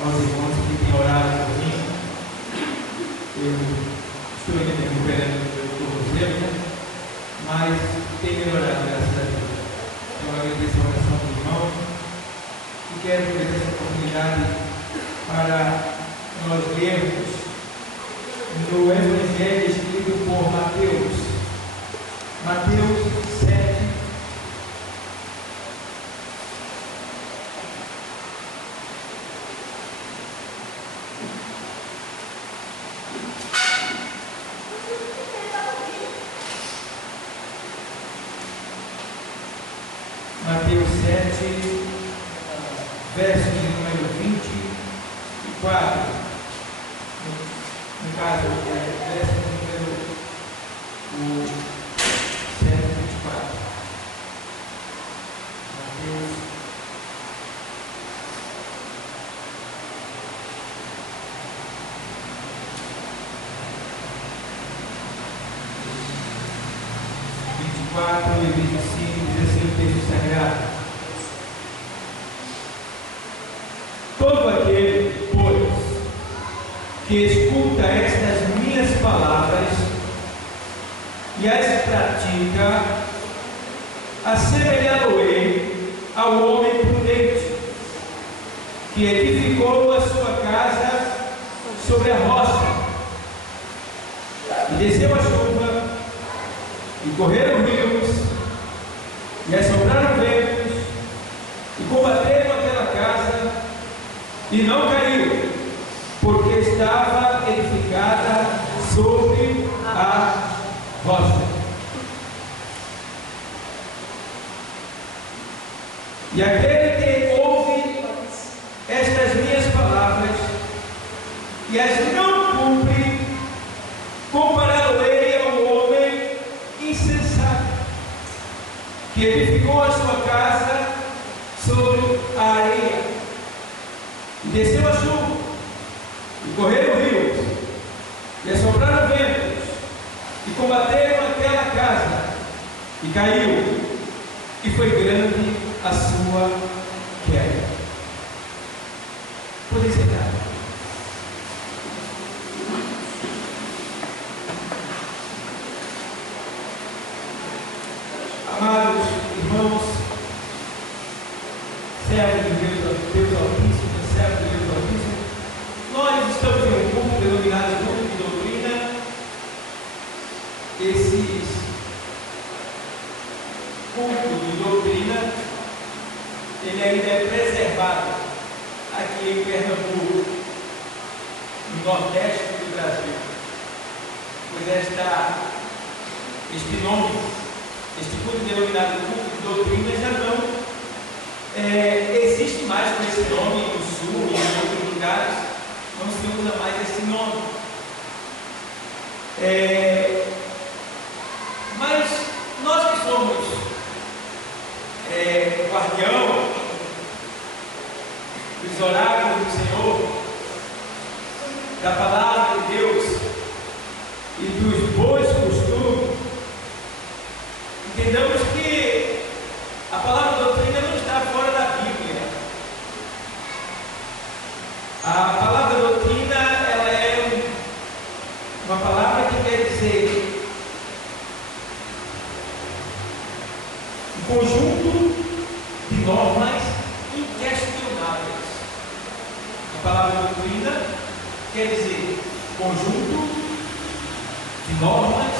aos irmãos que têm orado por mim. Eu estou ainda me recuperando do meu tornozelo, né? Mas tem melhorado, graças a Deus. Então, eu agradeço a oração do irmão e quero aproveitar essa oportunidade para nós lermos no Evangelho escrito por Mateus, Mateus 7. Mateus 7, verso de número 24. No caso, é verso de número 7, 24. Mateus 24 e 25, diz assim o texto sagrado: todo aquele, pois, que escuta estas minhas palavras e as pratica, assemelhá-lo-ei ao homem prudente, que edificou a sua casa sobre a rocha, e desceu a chuva, e correram rios, e assopraram ventos, e combateram aquela casa, e não caiu, porque estava edificada sobre a rocha. E aquele que ouve estas minhas palavras e as não cumpre, compará-lo-ei ao homem insensato, que edificou a sua casa sobre a areia, e desceu a chuva, e correram rios, e assopraram ventos, e combateram aquela casa, e caiu, e foi grande a sua queda. Podem sentar. Amados irmãos, servos de Deus Altíssimo, servos de Deus Altíssimo, nós estamos em um culto denominado culto de doutrina. Esses cultos de doutrina, ele ainda é preservado aqui em Pernambuco, no Nordeste do Brasil, pois este nome, este culto denominado culto de doutrina já não existe mais com esse nome no Sul e em outros lugares, não se usa mais esse nome. Mas nós que somos guardião dos oráculos do Senhor, da palavra de Deus e dos bons costumes, entendamos que a palavra doutrina não está fora da Bíblia. A palavra doutrina, ela é uma palavra que quer dizer um conjunto de normas inquestionáveis. A palavra doutrina quer dizer conjunto de normas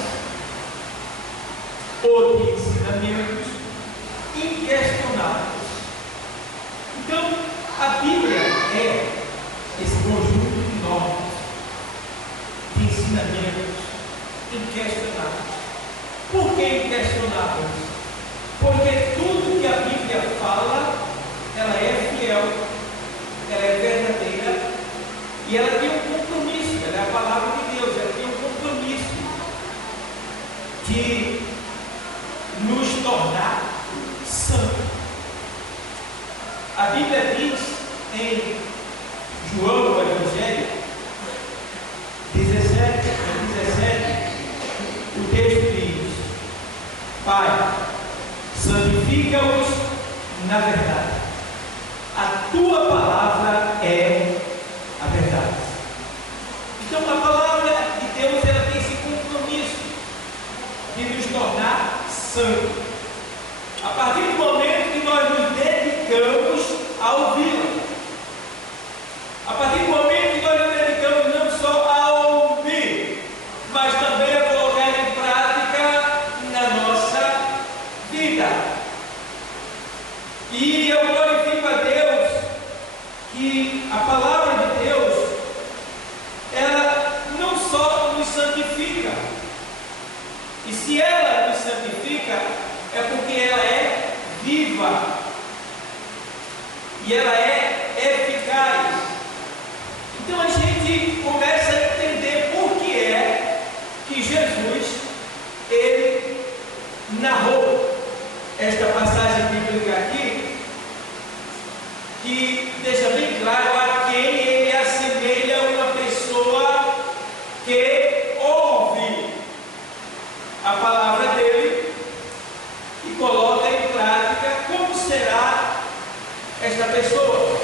ou de ensinamentos inquestionáveis. Então, a Bíblia é esse conjunto de normas, de ensinamentos inquestionáveis. Por que inquestionáveis? Porque tudo que a Bíblia fala, ela é fiel, ela é verdadeira e ela tem um compromisso, ela é a palavra de Deus, ela tem um compromisso de nos tornar santos. A Bíblia diz em João, o Evangelho 17, o texto diz: Pai, santifica-os na verdade, a tua palavra é que deixa bem claro a quem ele assemelha uma pessoa que ouve a palavra dele e coloca em prática. Como será esta pessoa?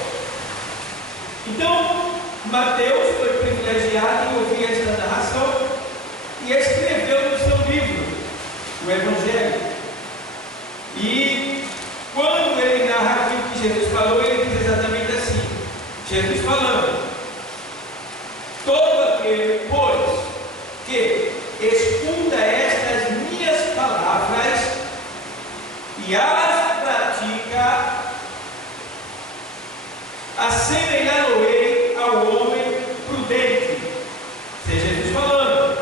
Então, Mateus foi privilegiado em ouvir esta narração e escreveu no seu livro, o Evangelho. E quando ele narra aquilo que Jesus falou, ele diz exatamente assim: Jesus falando: todo aquele, pois, que escuta estas minhas palavras e as pratica, assemelhá-lo-ei ao homem prudente. Seja Jesus falando,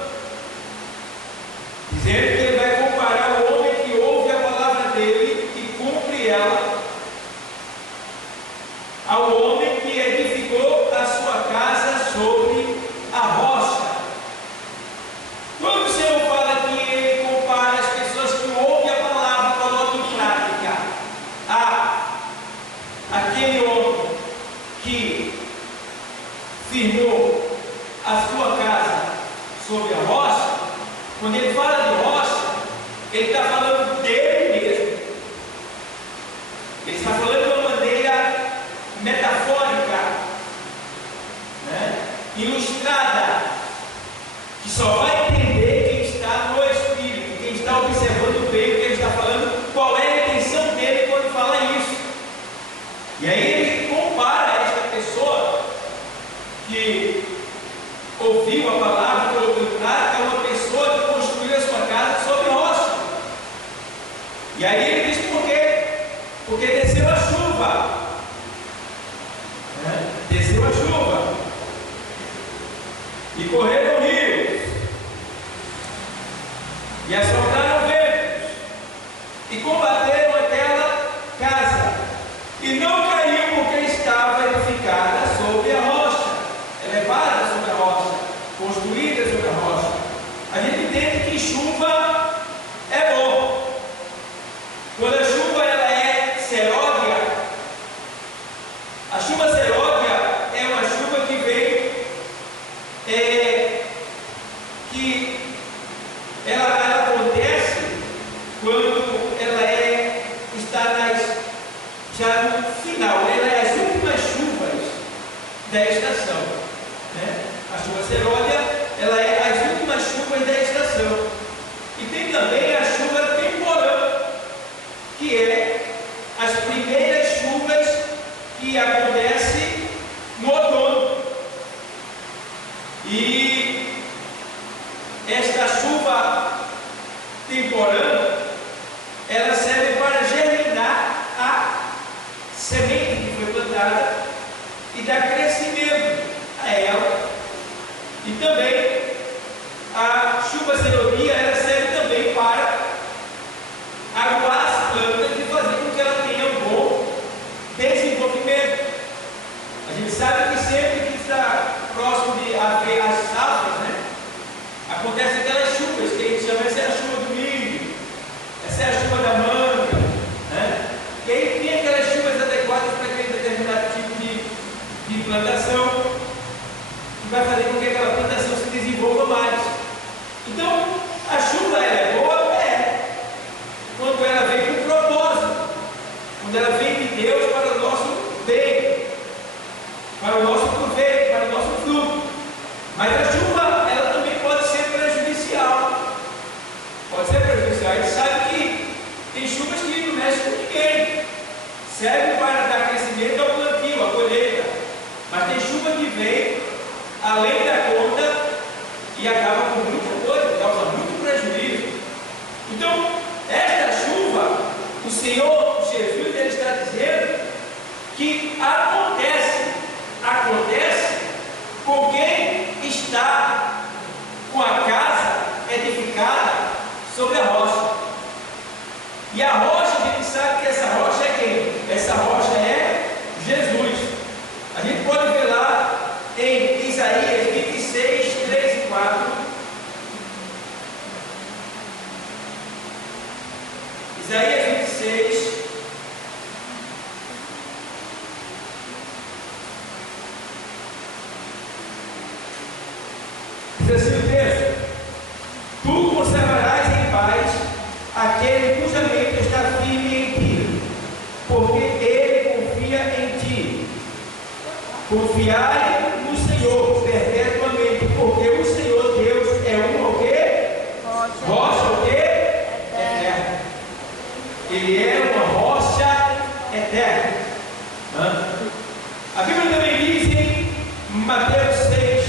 dizendo que ele vai comparar o homem que ouve a palavra dele e cumpre ela ao homem que edificou a sua casa sobre a rocha. Quando o Senhor fala que ele compara as pessoas que ouvem a palavra e colocam em prática a aquele homem que firmou a sua casa sobre a rocha, quando ele fala de rocha, ele está falando dele mesmo. Ele está falando de uma maneira metafórica, né? Ilustrada, que só vai entender quem está no Espírito, quem está observando bem o que ele está falando, qual é a intenção dele quando fala isso. E aí ele compara esta pessoa que ouviu a palavra, colocou em prática, a uma pessoa que construiu a sua casa sobre rocha. E aí ele diz por quê? Porque desceu a chuva. Desceu a chuva e correram rios e assopraram ventos e combateram aquela casa, e não caiu porque estava edificada sobre a rocha, elevada sobre a rocha, construída sobre a rocha. A gente entende que chuva é bom. Quando a chuva ela é seródia, a chuva seródia é uma chuva que vem, que ela acontece quando ela está já no final, ela é as últimas chuvas da estação, né? A chuva seródia, ela é as últimas chuvas da estação. E tem também a chuva temporã, que é as primeiras chuvas que acontece no outono. E esta chuva temporã, ela serve para germinar a semente que foi plantada e dar crescimento a ela. E também a chuva serodia, ela serve também para aguar as plantas e fazer com que ela tenha um bom desenvolvimento. A gente sabe que sempre que está próximo de haver as safras, né, acontece aquelas chuvas que a gente chama, essa é a chuva do milho, essa é a chuva da manga, né? E aí tem aquelas chuvas adequadas para aquele determinado tipo de plantação, que vai fazer com que aquela plantação se desenvolva mais. Então, a chuva é boa? É. Quando ela vem com propósito, quando ela vem de Deus para o nosso bem, para o nosso proveito, para o nosso fruto. Mas a chuva, ela também pode ser prejudicial. Pode ser prejudicial. A gente sabe que tem chuvas que não mexem com ninguém, serve para dar crescimento ao plantio, à colheita. Mas tem chuva que vem além da conta e acaba com muita coisa, causa muito prejuízo. Então, esta chuva, o Senhor Jesus ele está dizendo que acontece com quem está com a casa edificada sobre a rocha. E a rocha, a gente sabe que essa rocha é quem? Essa rocha é Jesus. A gente pode ver lá em Isaías 26, 3 e 4. Isaías 26, Diz assim o texto: tu conservarás em paz aquele cuja mente está firme em ti, porque ele confia em ti. Confiai no Senhor perpetuamente, porque o Senhor Deus é o quê? Rocha o quê? Eterna. Ele é uma rocha eterna. A Bíblia também diz em Mateus 6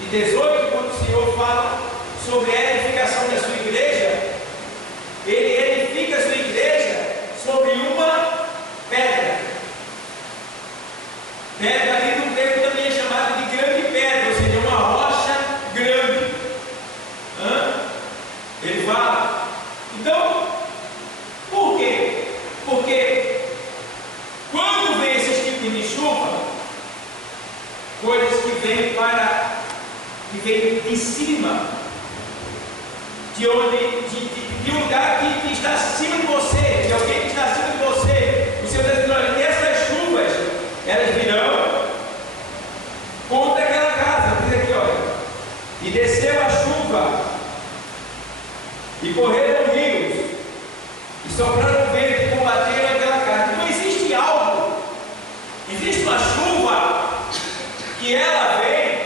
e 18, quando o Senhor fala sobre a edificação da sua igreja, ele edifica a sua igreja sobre uma pedra. Pedra ali no grego também é chamada de grande pedra, ou seja, uma rocha grande. Ele fala. Então, por quê? Porque quando vem esses tipos de chuva, coisas que vêm de cima, de um lugar que está acima de você, de alguém que está acima de você, o Senhor está dizendo: olha, essas chuvas, elas virão contra aquela casa. Diz aqui, olha, e desceu a chuva, e correram rios, e sopraram vento, e combateram aquela casa. Não existe algo, existe uma chuva, que ela vem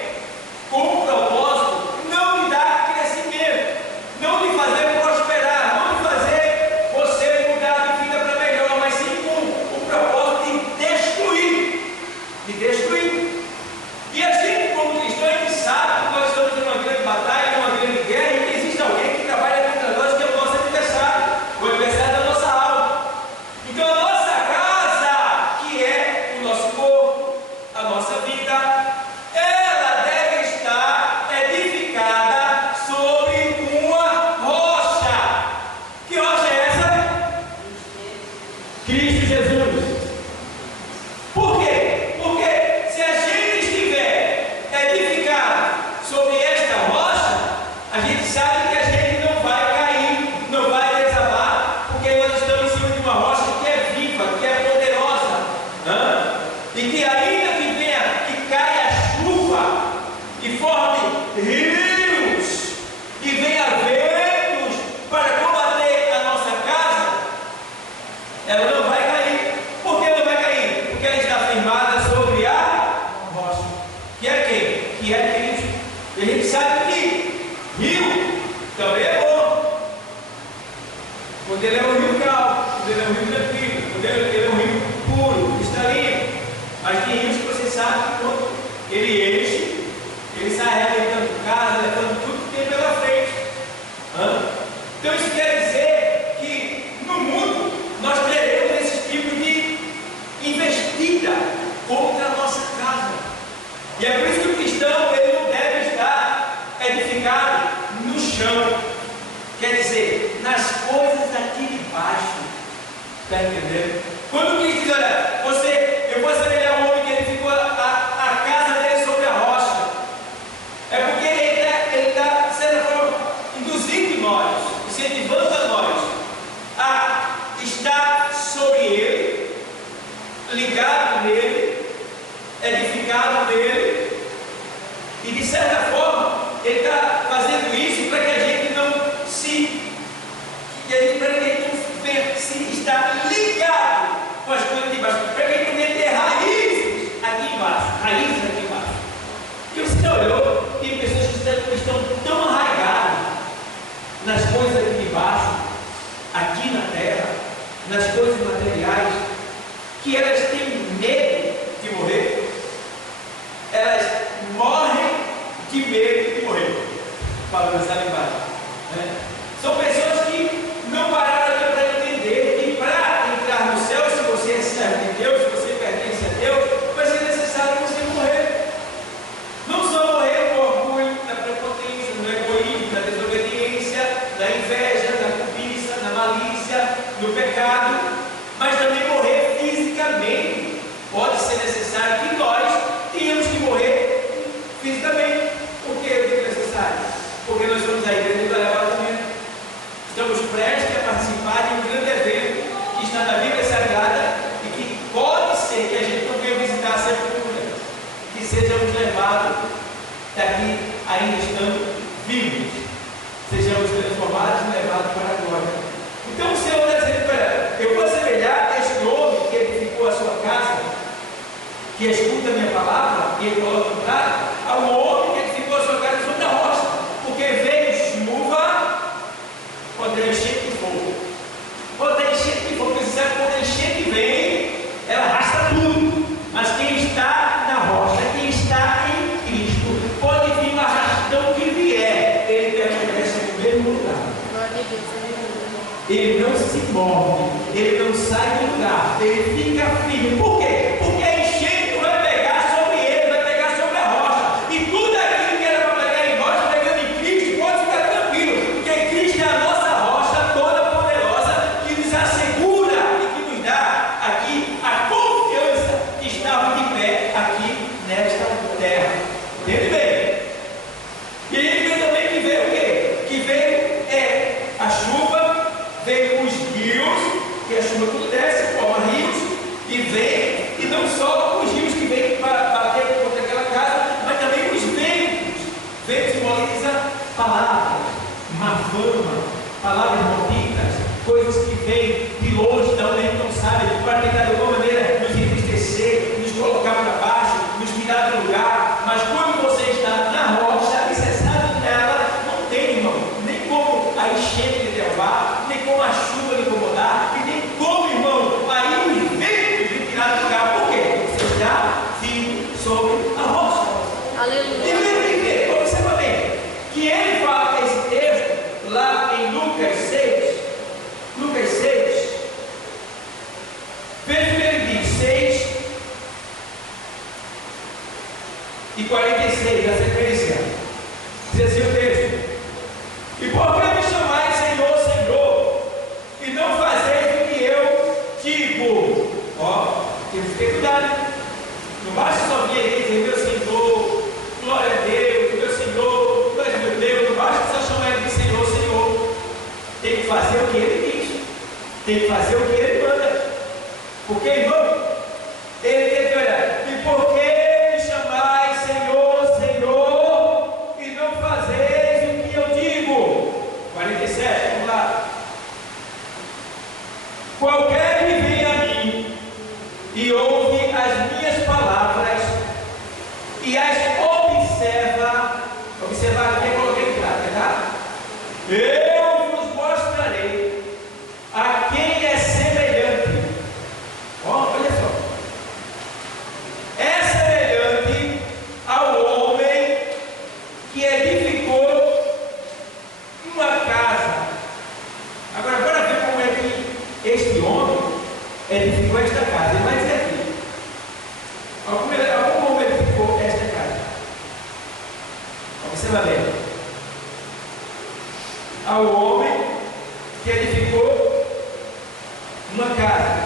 com o propósito não de dar crescimento, não de fazer prosperar, não de fazer você mudar de vida para melhor, mas sim com o propósito de destruir. E a gente, como cristão, a gente sabe que nós estamos em uma grande batalha, uma grande guerra, e que existe alguém que trabalha contra nós, que é o nosso adversário, o adversário da nossa alma. Então a nossa casa, que é o nosso corpo, a nossa vida, ela deve estar edificada sobre uma rocha. Que rocha é essa? Cristo Jesus. Por quê? Porque se a gente estiver edificado sobre esta rocha, a gente sabe que a gente não vai cair, não vai desabar, porque nós estamos em cima de uma rocha que é viva, que é poderosa, e que ainda que venha, que caia chuva, e forme rios, e venha ventos para combater a nossa casa, ela não vai cair. Por que não vai cair? Porque ela está firmada sobre a rocha, que é quem? Que é Cristo. E a gente sabe que rio também é bom, quando ele é um rio calmo, quando ele é um rio tranquilo, quando ele é um rio puro, cristalino. Mas tem rios que você sabe que quando ele enche, ele sai arrebentando casa, levando tudo que tem pela frente. Então isso quer dizer que no mundo nós teremos esse tipo de investida contra a nossa casa. E é por isso que o cristão, ele não deve estar edificado no chão, quer dizer, nas coisas aqui de baixo. Está entendendo? Quando Cristo diz: olha, eu vou assemelhar um homem que edificou a casa dele sobre a rocha, é porque ele está, de certa forma, induzindo nós, incentivando a nós a estar sobre ele, ligado nele, edificado nele, e de certa forma ele está fazendo isso para que a gente não está ligado com as coisas de baixo, para que a gente não tenha raízes aqui embaixo. E você já olhou, tem pessoas que estão tão arraigadas nas coisas aqui de baixo, aqui na terra, nas coisas materiais, que elas têm medo de morrer. Elas morrem de medo de morrer, para pensar ali embaixo, né? São pessoas que não pararam para entender que para entrar no céu, se você é servo de Deus, se você pertence a Deus, vai ser necessário você morrer. Não só morrer no orgulho, na prepotência, no egoísmo, na desobediência, na inveja, na cobiça, na malícia, no pecado, mas também morrer fisicamente. Pode ser necessário que nós tenhamos que morrer fisicamente. Por que eu digo necessário? Porque nós somos a igreja do arrebatamento. Estamos prestes a participar de um grande evento que está na Bíblia Sagrada e que pode ser que a gente não venha visitar a sepultura, que sejamos levados daqui ainda estando que escuta a minha palavra, e ele coloca em prática, ao homem que edificou a sua casa sobre a rocha, porque veio chuva, pode ter enchente que for, pode ter enchente que for, porque você sabe quando a enchente vem, ela arrasta tudo, mas quem está na rocha, quem está em Cristo, pode vir o arrastão que vier, ele permanece no mesmo lugar. Ele não se move, ele não sai do lugar, ele fica firme. Por quê? Porque a enchente vai pegar sobre ele, vai pegar sobre a rocha, e tudo aquilo que era para pegar em rocha, pegando em Cristo, pode ficar tranquilo, porque Cristo é a nossa rocha toda poderosa, que nos assegura e que nos dá aqui a confiança que estava de pé aqui nesta terra. Entende bem? E ele vê também que veio o quê? Que veio a chuva, veio os rios, que a chuva tudo desce, forma rios, e vem, e não só os rios que vêm para bater contra aquela casa, mas também os ventos. Vento simboliza palavras, má fama, palavras malditas, coisas que vêm de longe, da onde a gente não sabe, para tentar de alguma maneira nos entristecer, nos colocar para baixo, nos tirar do lugar. Mas quando você está na rocha, alicerçado nela, não tem, irmão, nem como a enchente lhe derrubar, nem como a chuva lhe incomodar, e nem como, irmão, aí os ventos lhe tirar do lugar. Por quê? Você está firme sobre a rocha. Aleluia. E lembre que, observa bem, que ele fala que esse texto, lá em Lucas 6, veja o que ele diz, 6 e 46, a sequência, diz assim o texto: e por que me chamais Senhor, Senhor, e não fazeis o que eu digo? Ó, temos que ter cuidado, não basta só vir aqui e dizer meu Senhor, glória a Deus, meu Senhor, tu és meu Deus, não basta só chamar ele de Senhor, Senhor, tem que fazer o que ele diz, tem que fazer o que ele manda, porque, irmão, ele tem que olhar, e por que me chamais Senhor, Senhor, e não fazeis o que eu digo? 47, vamos lá. Qualquer que vem a mim e ouve as minhas palavras e as observar aqui, eu coloquei em prática, tá? Eu vos mostrarei a quem é semelhante. Ó, olha só. É semelhante ao homem que edificou uma casa. Agora, bora ver como é que este homem edificou esta casa. Ele vai dizer aqui: algum homem edificou esta casa. Observa bem. Ao homem que edificou uma casa.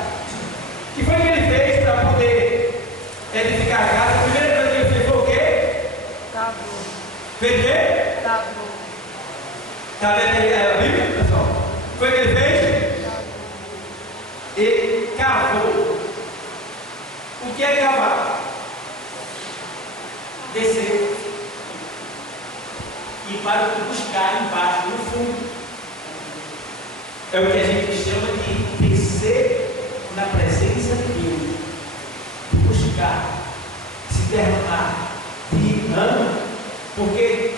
O que foi que ele fez para poder edificar a casa? A primeira coisa que ele fez foi o quê? Cavou. Fez o quê? Cavou. Está vendo aí a Bíblia, pessoal? Foi o que ele fez? Ele cavou. O que é cavar? Descer e para buscar embaixo, no fundo. É o que a gente chama de descer na presença de Deus, de buscar, se derramar, de ama, porque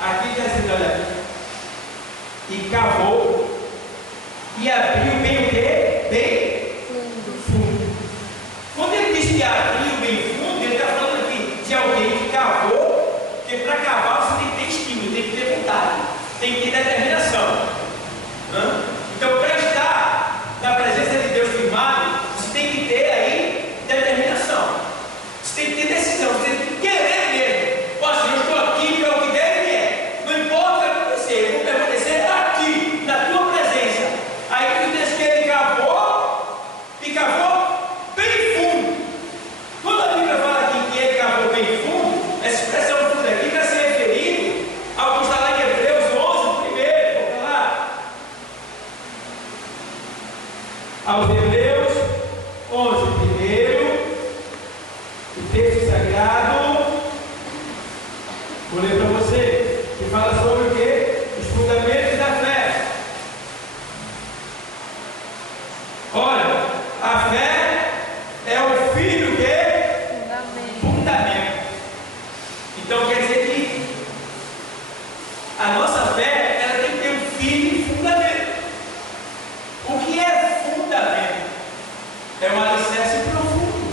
aqui já se olha, e cavou e abriu bem o quê? Bem fundo. Quando ele diz que abriu bem fundo, ele está falando aqui de alguém que cavou, porque para cavar você tem que ter estímulo, tem que ter vontade, tem que ter determinação. Então, para estar na presença de Deus firmado, você tem que ter aí determinação, você tem que ter decisão, você tem que querer mesmo. Poxa, eu estou aqui para o que deve é, não importa o que acontecer, eu vou permanecer aqui, na tua presença. Aí o texto que ele cavou, e cavou bem fundo. quê? Fundamento. Então quer dizer que a nossa fé, ela tem que ter um firme fundamento. O que é fundamento? É um alicerce profundo.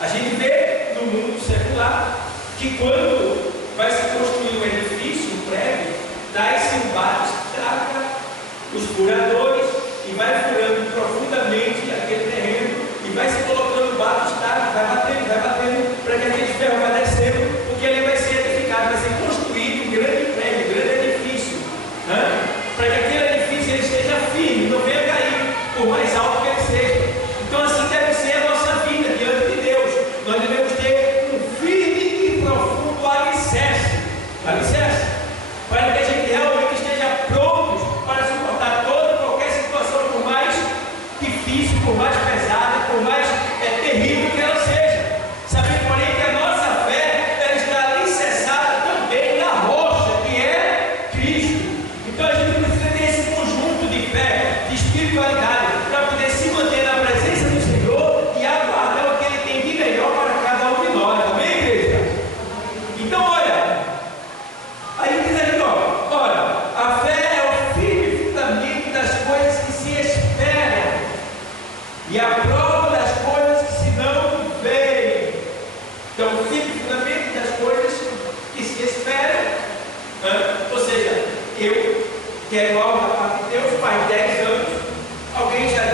A gente vê no mundo secular que quando vai se construir um edifício, um prédio, dá-se um bate, traca os furadores e vai furando profundamente aquele terreno e vai se colocando bate, traca, vai batendo para que aquele ferro vai descendo, porque ele vai ser edificado, vai ser construído um grande prédio, um grande edifício, né? Para que aquele edifício ele esteja firme, não venha cair, por mais alto que ele seja. Então assim deve ser a nossa vida diante de Deus. Nós devemos ter um firme e profundo alicerce, para que a gente realmente esteja prontos para suportar toda e qualquer situação, por mais difícil, por mais pesada, por mais terrível que ela seja. Sabe, porém, que a nossa fé ela está alicerçada também na rocha, que é Cristo. Então a gente precisa ter esse conjunto de fé, de espiritualidade, para poder se manter na presença do Senhor e aguardar o que Ele tem de melhor para cada um de nós. Amém, igreja? Então, olha, aí diz aqui, olha, a fé é o firme fundamento das coisas que se esperam e a prova das coisas que se não veem. Então, o firme fundamento das coisas que se esperam, ou seja, eu quero algo da parte de Deus faz 10 anos, alguém já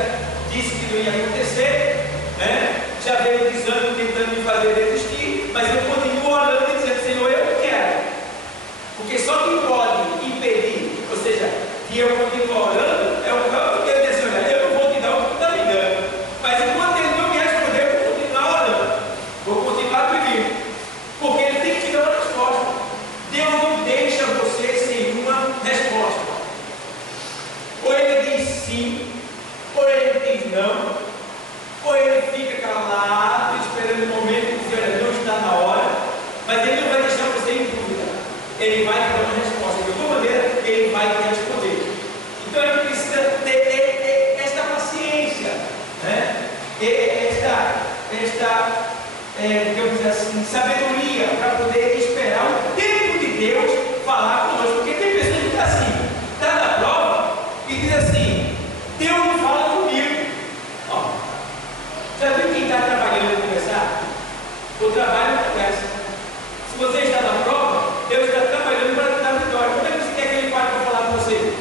disse que não ia acontecer, né? Já veio desânimo tentando me fazer desistir, mas eu continuo orando e dizendo, Senhor, eu quero. Porque só quem pode impedir, ou seja, que eu continue orando, é o campo que ele diz, olha, eu não vou te dar o que está me dando. Mas enquanto ele não me responder, eu vou continuar orando. Vou continuar pedindo. Porque ele tem que te dar uma resposta. Deus não deixa você sem uma resposta. Ou ele diz sim, ou ele diz não, ou ele fica calado, esperando o momento de dizer, olha, não está na hora, mas ele não vai deixar você em dúvida. Ele vai te dar uma resposta. De alguma maneira, ele vai te responder. Então a gente precisa ter esta paciência, né? Digamos assim, sabedoria para poder esperar o tempo de Deus falar conosco. Porque tem pessoas que estão assim, está na prova e diz assim, Deus não fala comigo. Ó, já viu quem está trabalhando e conversar? O trabalho não conversa. Se você está na prova, Deus está trabalhando para te dar vitória. Como é que você quer que Ele fale para falar com você?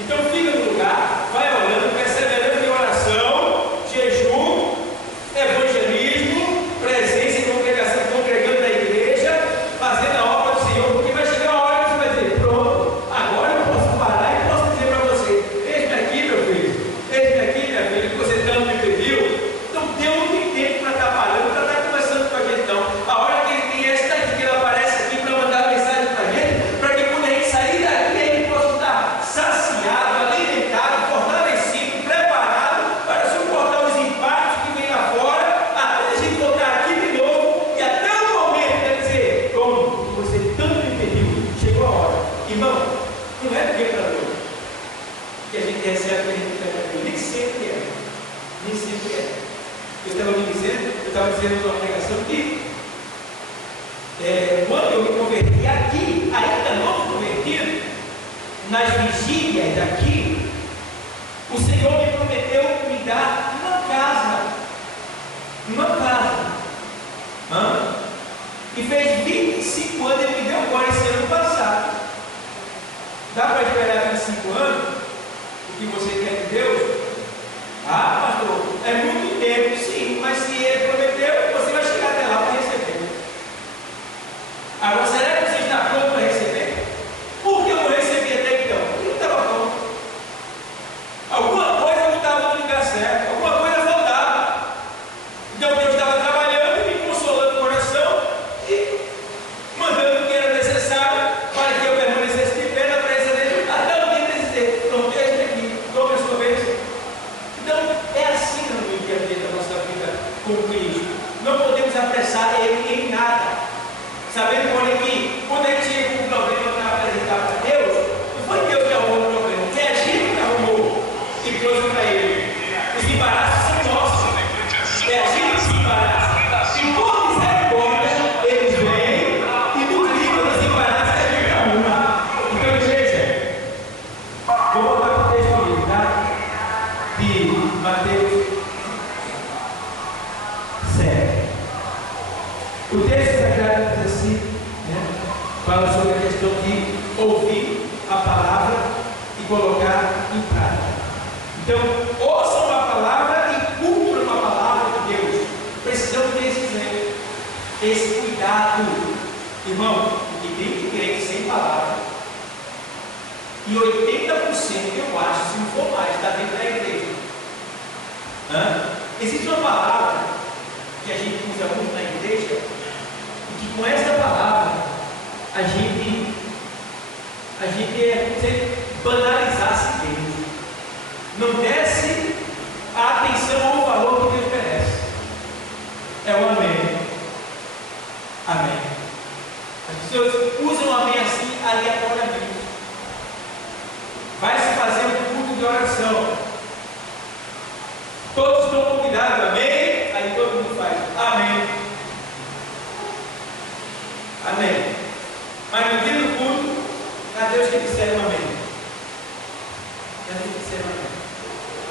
Então fica no lugar, vai orando, perseverando em oração, jejum, evangelismo, presença em congregação, congregando na igreja, fazendo a obra do Senhor, porque vai chegar uma hora que você vai dizer, pronto, agora eu posso parar e posso dizer para você, eis-me aqui, meu filho, eis-me aqui, minha filha, que você tanto me pediu. Então Deus não tem tempo para estar parando, para estar conversando com a gente, não. A hora que Ele tem esta aqui, Ele aparece aqui para mandar mensagem para a gente, para que quando a gente sair daqui, a gente possa estar saciado, alimentado, fortalecido, preparado para suportar os impactos que vem lá fora, até a gente voltar aqui de novo e até o momento de dizer, pronto, você tanto me pediu, chegou a hora. Irmão, não é do dia para noite que a gente recebe o que a gente pede, nem sempre é. Nem sempre é. Eu estava dizendo numa pregação que quando eu me converti aqui, ainda não me convertido, nas vigílias daqui, o Senhor me prometeu me dar uma casa. E fez 25 anos, Ele me deu agora esse ano passado. Dá para esperar 25 anos? O que você quer de Deus? Ah, pastor, é muito tempo, sim, mas se Ele prometeu, você vai chegar até lá para receber. Agora, será que você está pronto para receber? Por que eu não recebi até então? Porque não estava pronto. Alguma coisa não estava no lugar certo, alguma coisa faltava. Então Deus estava trabalhando, me consolando o coração e mandando o que era necessário para que eu permanecesse de pé na presença dele, até o dia de dizer, pronto, esteja aqui, tome a sua vez. Então, é assim no dia a dia da nossa vida com Cristo. Não podemos apressar Ele em nada. Sabendo, porém, que quando a gente chega com um problema para apresentar para Deus, não foi Deus que arrumou o problema, foi a gente que arrumou e trouxe para Ele. Os embaraços são nossos. É a gente que se embaraça. O texto sagrado diz assim, né? Fala sobre a questão de ouvir a palavra e colocar em prática. Então, ouçam a palavra e cumpram a palavra de Deus. Precisamos desse cuidado. Irmão, o que tem de crente sem palavra, e 80% eu acho, se não for mais, está dentro da igreja. Existe uma palavra que a gente usa muito na igreja, e que com essa palavra a gente banalizasse Deus, não desse a atenção ao valor que Deus merece. É o amém. Amém. As pessoas usam o amém assim aleatoriamente. Vai se fazer um culto de oração, todos estão convidados, amém? Aí todo mundo faz, amém. Amém. Mas no dia do culto, cadê os que disseram amém? Cadê os que disseram amém?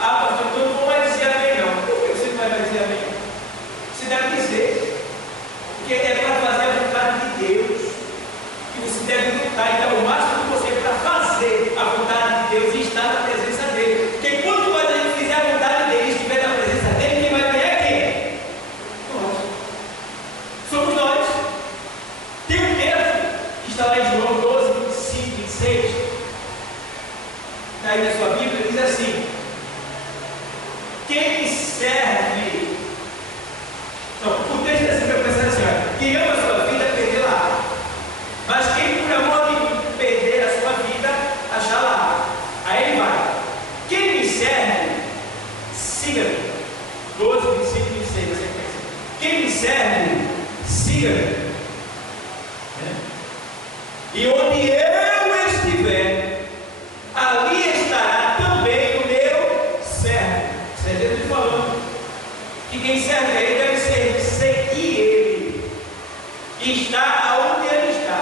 Ah, pastor, então não vou mais dizer amém não. Por que você não vai mais dizer amém? Você deve dizer, porque é para fazer a vontade de Deus, que você deve lutar. Então o máximo que você é para fazer a vontade de Deus e estar na presença dele. Porque quanto mais a gente fizer a vontade dele e estiver na presença dele, quem vai ganhar é quem? Nós. Somos nós. Tem um texto que está lá em João 12, 25, 26. Daí na sua Bíblia diz assim: quem me serve. Não, o texto é assim, para pensar assim: olha, quem ama a sua vida, perdê-la. Mas quem por amor de perder a sua vida, achá-la. Aí ele vai: quem me serve, siga-me. 12, 25, 26. Quem me serve, siga-me. E onde eu estiver, ali estará também o meu servo. Isso é Jesus falando. Que quem serve a ele deve seguir ele e estar aonde ele está.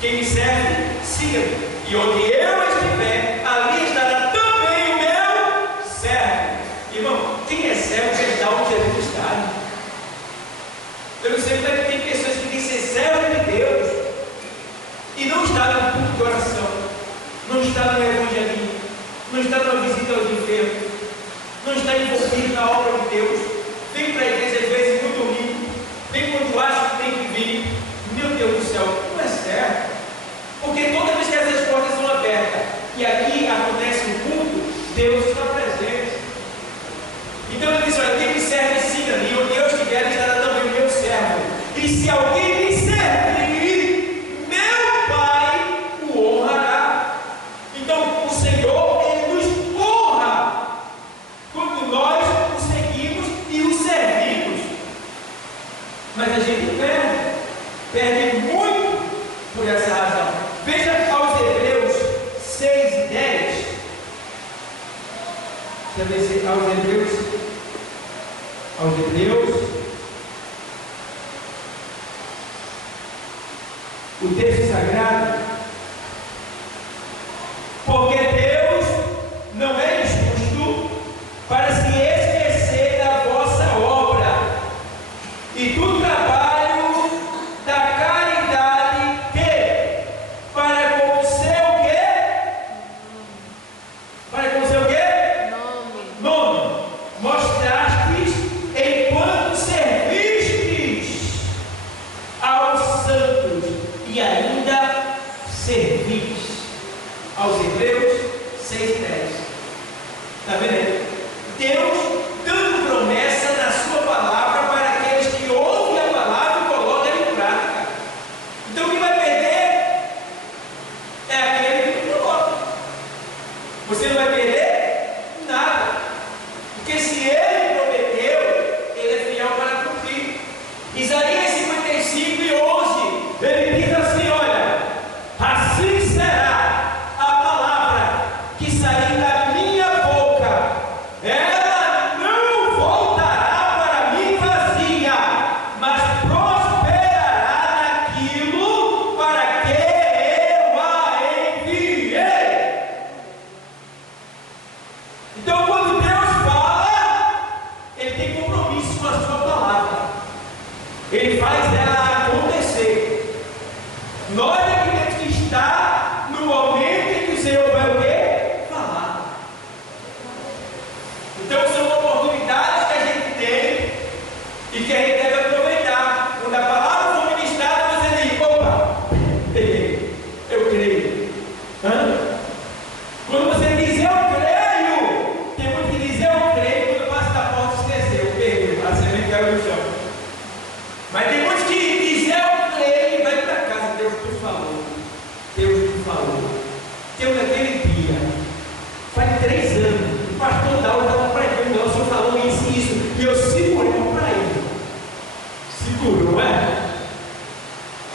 Quem me serve, siga-me. E onde eu estiver, ali estará também o meu servo. Irmão, quem é servo quer estar onde Jesus está. Eu não sei como é que tem pessoas que dizem ser servo de Deus e não está no culto de oração, não está no evangelismo, não está na visita aos enfermos, não está envolvido na obra de Deus. Vem para a igreja às vezes no domingo, vem quando acha que tem que vir. Meu Deus do céu, não é certo. Porque toda vez que as portas são abertas e aqui acontece um culto, Deus está presente. Então ele diz: olha, quem me serve, siga-me, e onde eu estiver, estará também o meu servo. E se alguém me servir, meu Pai o honrará. Então o Senhor, ele nos honra quando nós o seguimos e o servimos. Mas a gente perde muito por essa razão. Veja aos Hebreus 6 e 10. Aos Hebreus, o texto sagrado: porque Deus não é injusto para se esquecer da vossa obra e do trabalho da caridade que para com o seu quê? Para com o seu quê? Nome. Mostrastes enquanto servistes aos santos e ainda Ele faz ela acontecer. Nós é que temos que estar no momento em que o Senhor vai o quê? Falar. Então são oportunidades que a gente tem e que a gente deve aproveitar. Quando a palavra for ministrada, você diz: opa, peguei, eu creio. Quando você diz eu creio, tem muito que dizer eu creio, quando passa da porta esqueceu, peguei, a semente caiu no chão. Mas tem muitos que dizem eu creio e vai para casa. Deus te falou, Deus te falou. Deus naquele dia, faz 3 anos, o pastor Dalton estava pregando, o senhor falou isso e isso, e eu segurei para ele. Segurou, não é?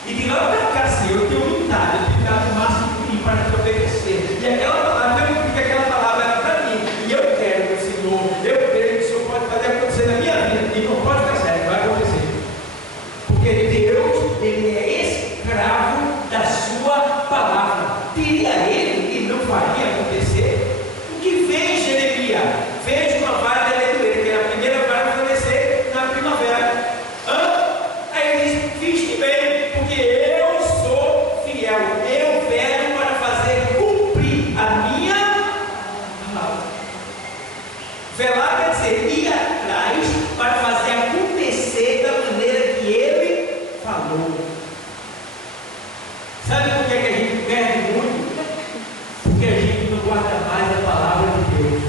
E de lá para cá, Senhor, eu tenho lutado, eu tenho dado o máximo de mim para te obedecer. E aquela palavra, eu entendi que aquela palavra era para mim. E eu quero, meu Senhor, eu creio que o Senhor pode fazer acontecer na minha vida. E não pode ficar certo, vai acontecer. Porque Deus, Ele é escravo da sua palavra. Teria Ele e não faria acontecer? O que fez Jeremias? Fez uma vara de amendoeira, que era a primeira vara que florescer na primavera. Aí ele diz: fiz bem, porque eu sou fiel, eu venho para fazer cumprir a minha palavra. Velar quer dizer ir atrás para fazer acontecer da maneira que ele falou. Sabe por que a gente perde muito? Porque a gente não guarda mais a palavra de Deus.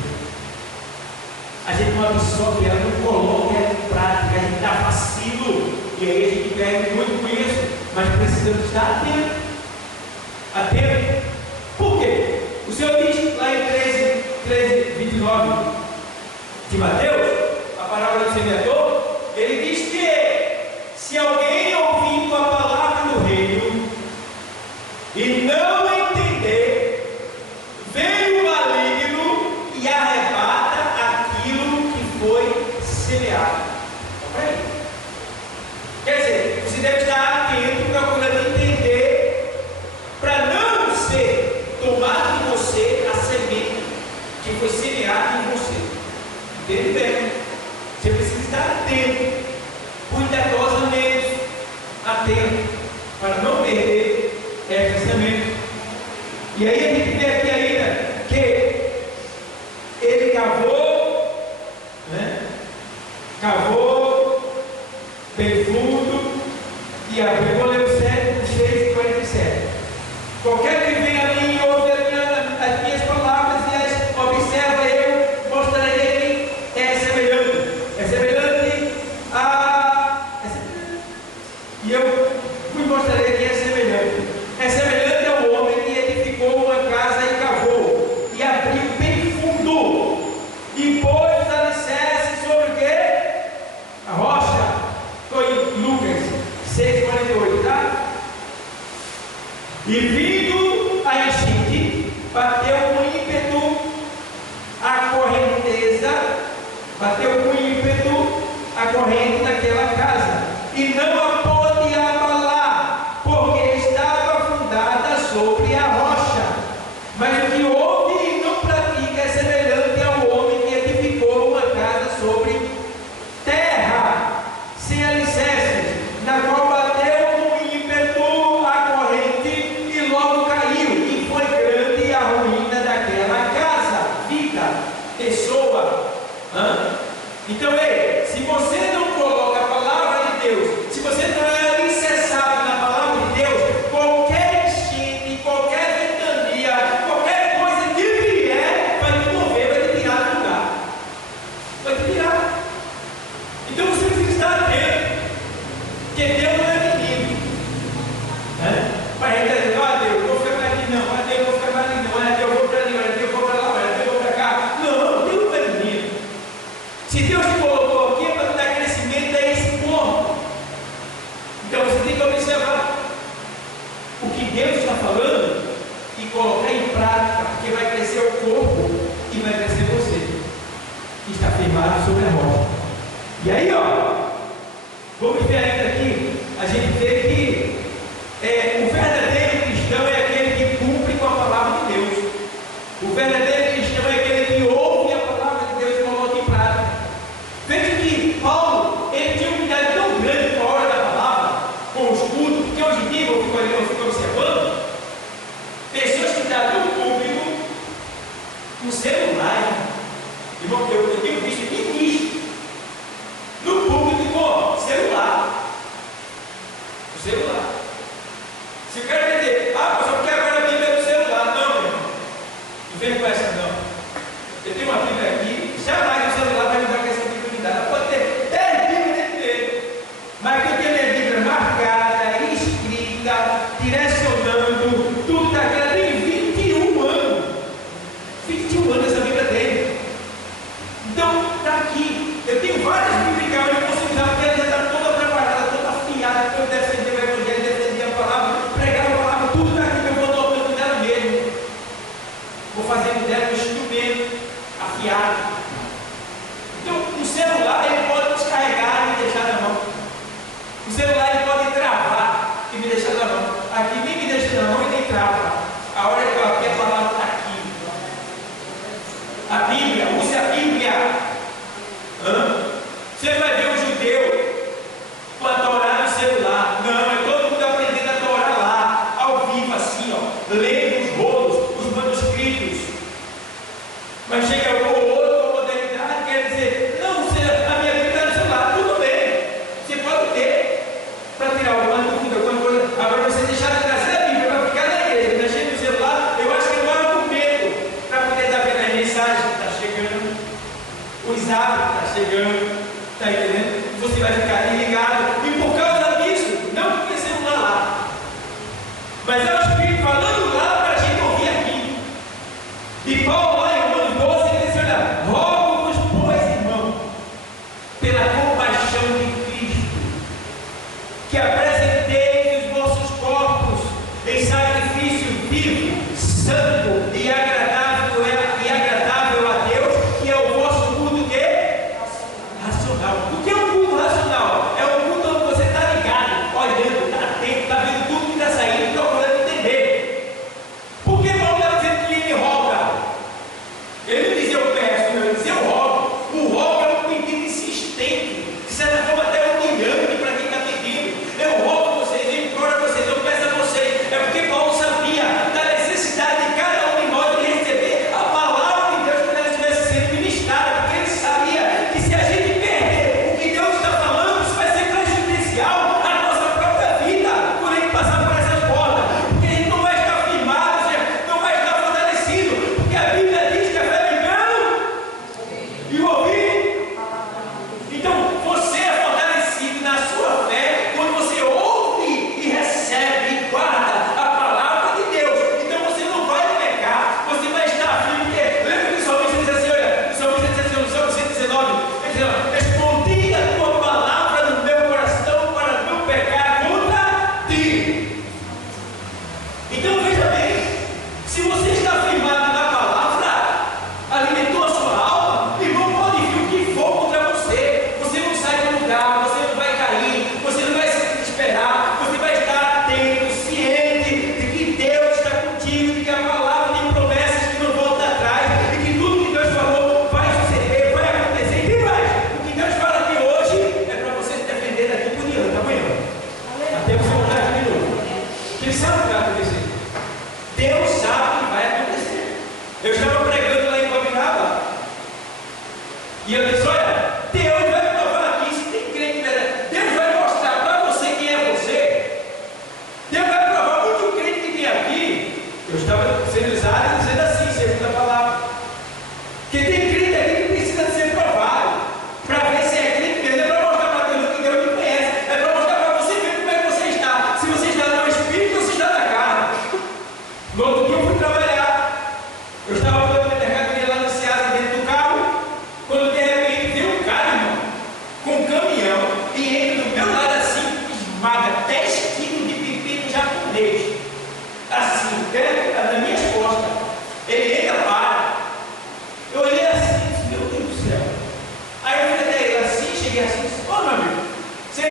A gente não absorve ela, não coloca ela em prática, a gente dá vacilo. E aí a gente perde muito com isso. Mas precisamos estar atento. Atento. Por quê? O Senhor diz lá em 13:29 de Mateus, a parábola do semeador, ele diz que se alguém ouvindo a palavra do reino e não entender, vem o maligno e arrebata aquilo que foi semeado. Olha aí. Quer dizer, você deve estar atento, procurando entender, para não ser tomado de você a semente que foi semeada em você. Entende bem? Você precisa estar atento, cuidadosamente atento, para não perder essa semente. E aí a gente vê aqui ainda que ele cavou, né? Cavou bem fundo e abriu. Vou ler o 6:47. Qualquer que venha a mim e ouve as minhas palavras e as observa, eu mostrarei que é semelhante. É semelhante a. E eu vos mostrarei que é semelhante. É semelhante ao homem que edificou uma casa e cavou, e abriu bem fundo, e pôs os alicerces sobre o quê? A rocha. Estou em Lucas 6:48, tá? E vindo a enchente, bateu com ímpeto a correnteza, bateu com ímpeto a corrente daquela casa, e não a pôde abalar, porque estava fundada sobre a rocha. Mas o que ouve e não pratica é semelhante ao homem que edificou uma casa sobre terra, sem alicerces, na qual bateu com ímpeto a corrente e logo caiu, e foi grande a ruína daquela casa, vida, pessoa. Então, ei, se você não coloca a palavra de Deus, se você que a